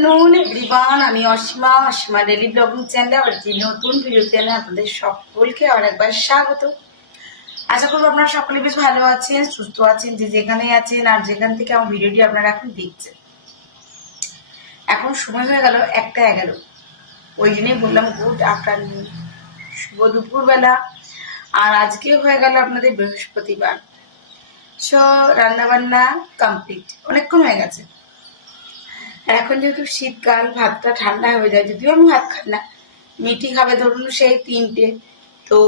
Afternoon everyone, আমি Asima daily blogging চ্যানেলে আবার একটি নতুন ভিডিও চ্যানেলে আপনাদের সকলকে আরেকবার স্বাগত। আশা করবো আপনারা সকলে বেশ ভালো আছেন, সুস্থ আছেন, যে যেখানে আছেন আর যেখান থেকে আমার ভিডিওটি আপনারা এখন দেখছেন। এখন সময় হয়ে গেল 1:11, ওই জন্যই বললাম গুড আফটারনুন, শুভ দুপুরবেলা। আর আজকে হয়ে গেল আপনাদের বৃহস্পতিবার। সো রান্নাবান্না কমপ্লিট, অনেকক্ষণ হয়ে গেছে। আর এখন যেহেতু শীতকাল, ভাতটা ঠান্ডা হয়ে যায়, যদিও আমি ভাত খাই না, মিঠি খাবে ধরুন সেই 3টে, তো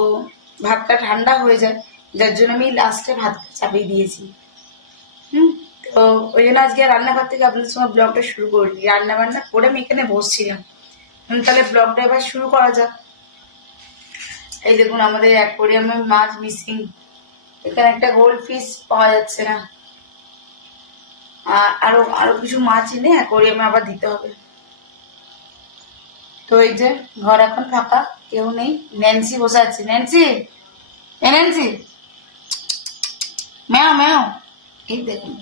ভাতটা ঠান্ডা হয়ে যায়, যার জন্য আমি লাস্টে ভাতটা চাপিয়ে দিয়েছি। তো ওই জন্য আজকে রান্নাঘর থেকে আপনাদের সঙ্গে ব্লগটা শুরু করি। রান্না বান্না করে আমি এখানে বসছিলাম, তাহলে ব্লগটা এবার শুরু করা যাক। এই দেখুন আমাদের অ্যাকোয়ারিয়ামে মাছ মিসিং, এখানে একটা গোল্ড ফিশ পাওয়া যাচ্ছে না, আরো আরো কিছু মাছ এনে অ্যাকোয়ারিয়ামে আবার দিতে হবে। তো এই যে ঘর এখন ফাঁকা, কেউ নেই। ন্যান্সি বসে আছে। ন্যান্সি, ন্যান্সি ম্যাও ম্যাও, এই দেখুন।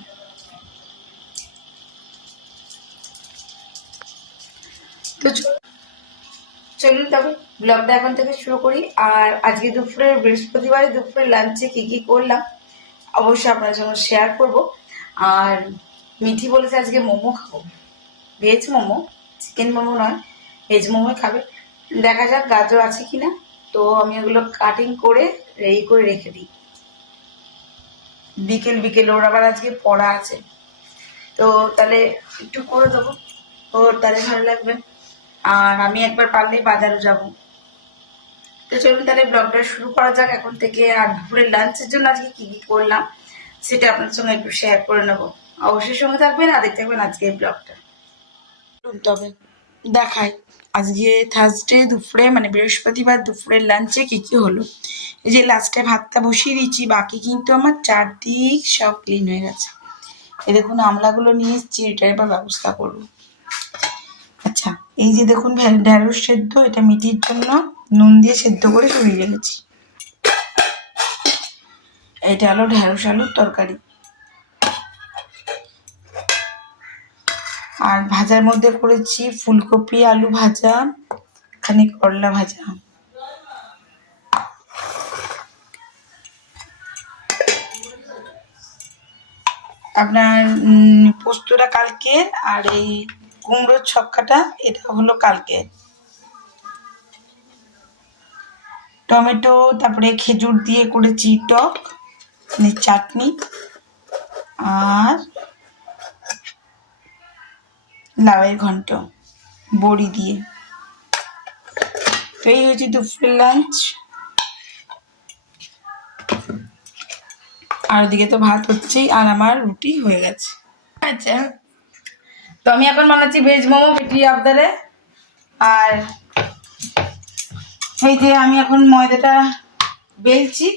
তো চলুন তবে ব্লগটা এখন থেকে শুরু করি। আর আজকে দুপুরে, বৃহস্পতিবার দুপুরে লাঞ্চে কি কি করলাম অবশ্যই আপনার সঙ্গে শেয়ার করব। আর মিঠি বলেছে আজকে মোমো খাবো, ভেজ মোমো, চিকেন মোমো নয়, ভেজ মোমোই খাবে। দেখা যাক গাজর আছে কিনা, তো আমি ওগুলো কাটিং করে রেডি করে রেখে দিই। বিকেল ওর আবার আজকে পড়া আছে, তো তাহলে একটু করে দেবো, ওর তাহলে ভালো লাগবে। আর আমি একবার পারলে বাজারও যাব। তো চলুন তাহলে ব্লগটা শুরু করা যাক এখন থেকে। আর দুপুরের লাঞ্চের জন্য আজকে কি কি করলাম সেটা আপনার সঙ্গে একটু শেয়ার করে নেবো। অবশ্যই সঙ্গে থাকবেন আর দেখতে থাকবেন আজকে এই ব্লগটা। তবে দেখাই আজকে থার্সডে দুপুরে, মানে বৃহস্পতিবার দুপুরের লাঞ্চে কি কি হলো। এই যে লাস্টে ভাতটা বসিয়ে দিচ্ছি, বাকি কিন্তু আমার চারদিক সব ক্লিন হয়ে গেছে। এই দেখুন আমলাগুলো নিয়ে এসেছি, এটার এবার ব্যবস্থা করবো। আচ্ছা, এই যে দেখুন ঢ্যাঁড়স সেদ্ধ, এটা মিটির জন্য নুন দিয়ে সেদ্ধ করে সরিয়ে রেখেছি। এটা হলো ঢ্যাঁড়স আলুর তরকারি। আর ভাজার মধ্যে করেছি ফুলকপি আলু ভাজা, এখানে করলা ভাজা। আপনার পোস্তটা কালকে, আর এই কুমড়োর ছক্কাটা এটা হলো কালকে। টমেটো, তারপরে খেজুর দিয়ে করেছি টক চাটনি, আর লাউয়ের ঘন্ট বড়ি দিয়ে। তো এই হচ্ছে দুপুরের লাঞ্চ। আর ওদিকে তো ভাত হচ্ছেই, আর আমার রুটি হয়ে গেছে। আচ্ছা, তো আমি এখন বানাচ্ছি ভেজ মোমো বেটি আবদারে। আর এই যে আমি এখন ময়দাটা বেলছি।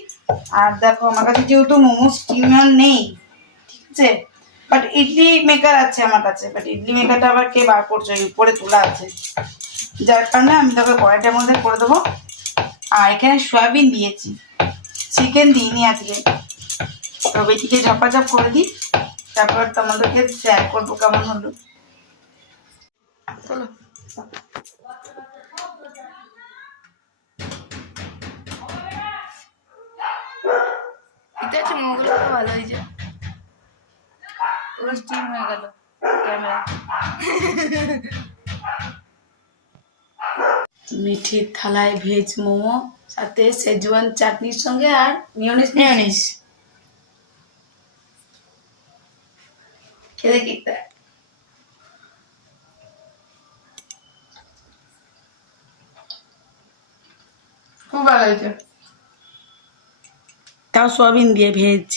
আর দেখো আমার কাছে যেহেতু মোমো স্টিমার নেই, ঠিক আছে, বাট ইডলি মেকার আছে আমার কাছে, বাট ইডলি মেকারটা আবার কে বার করছে, উপরে তোলা আছে, যার কারণে আমি তোকে কড়াইটার মধ্যে করে দেবো। আর এখানে সয়াবিন দিয়েছি, চিকেন দিইনি আজকে। তো বেটিকে ঝপাঝপ করে দিই, তারপর তোমাদেরকে শেয়ার করবো কেমন হলো। চলো, এটা হচ্ছে মোমোগুলো ভালো হয়েছে, পুরো স্টিম হয়ে গেল ক্যামেরা। মিঠির থালায় ভেজ মোমো, সাথে সেজওয়ান চাটনির সঙ্গে আর মিয়োনিজ। খেয়ে দেখি, খুব ভালো হয়েছে, তাও সয়াবিন দিয়ে ভেজ।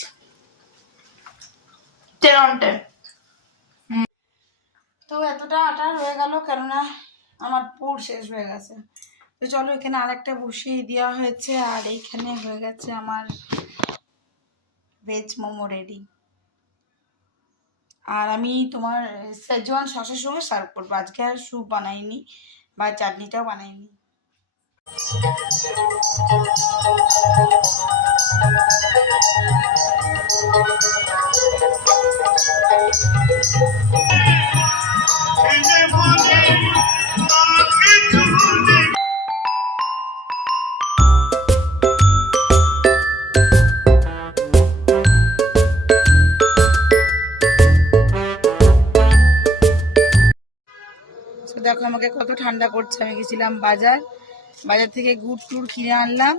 তো এতটা আটা রয়ে গেল, কেননা আমার পুর শেষ হয়ে গেছে। তো চলো, এখানে আরেকটা বসিয়ে দেওয়া হয়েছে, আর এইখানে হয়ে গেছে আমার ভেজ মোমো রেডি। আর আমি তোমার সেজওয়ান সসের সঙ্গে সার্ভ করবো। আজকে আর স্যুপ বানাইনি বা চাটনিটাও বানাইনি। এই যে ঠান্ডা করছে। আমি গেছিলাম বাজার থেকে গুড় টুড় কিনে আনলাম,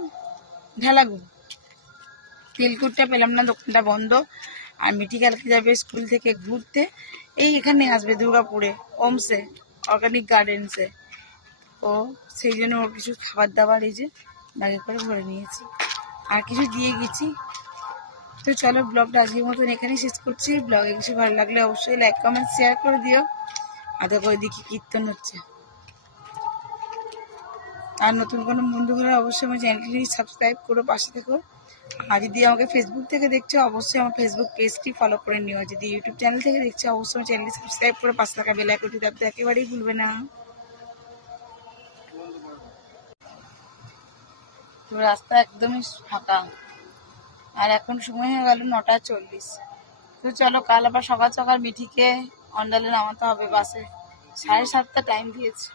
ঢালা গুড়। তেলকুটটা পেলাম না, দোকানটা বন্ধ। আর মিঠি কালকে যাবে স্কুল থেকে ঘুরতে, এই এখানে আসবে দুর্গাপুরে ওমসে, অর্গানিক গার্ডেন্সে। ও সেই জন্য ওর কিছু খাবার দাবার এই যে ব্যাগে করে ভরে নিয়েছি, আর কিছু দিয়ে গেছি। তো চলো ব্লগটা আজকের মতন এখানেই শেষ করছি। ব্লগে কিছু ভালো লাগলে অবশ্যই লাইক কমেন্ট শেয়ার করে দিও। আর দেখো ওইদিকে কীর্তন হচ্ছে। আর নতুন কোনো বন্ধু হলে অবশ্যই আমার চ্যানেলটি সাবস্ক্রাইব করো, পাশে থেকো। আর যদি আমাকে ফেসবুক থেকে দেখছো অবশ্যই আমার ফেসবুক পেজটি ফলো করে নিও। যদি ইউটিউব চ্যানেল থেকে দেখছো অবশ্যই আমার চ্যানেলটি সাবস্ক্রাইব করে পাশে থাকা বেল আইকনটি দাবতে একেবারেই ভুলবে না। তো রাস্তা একদমই ফাঁকা, আর এখন সময় হয়ে গেল 9:40। তো চলো কাল আবার সকাল সকাল মিঠিকে অন্ডালে নামাতে হবে বাসে, 7:30 টাইম দিয়েছে।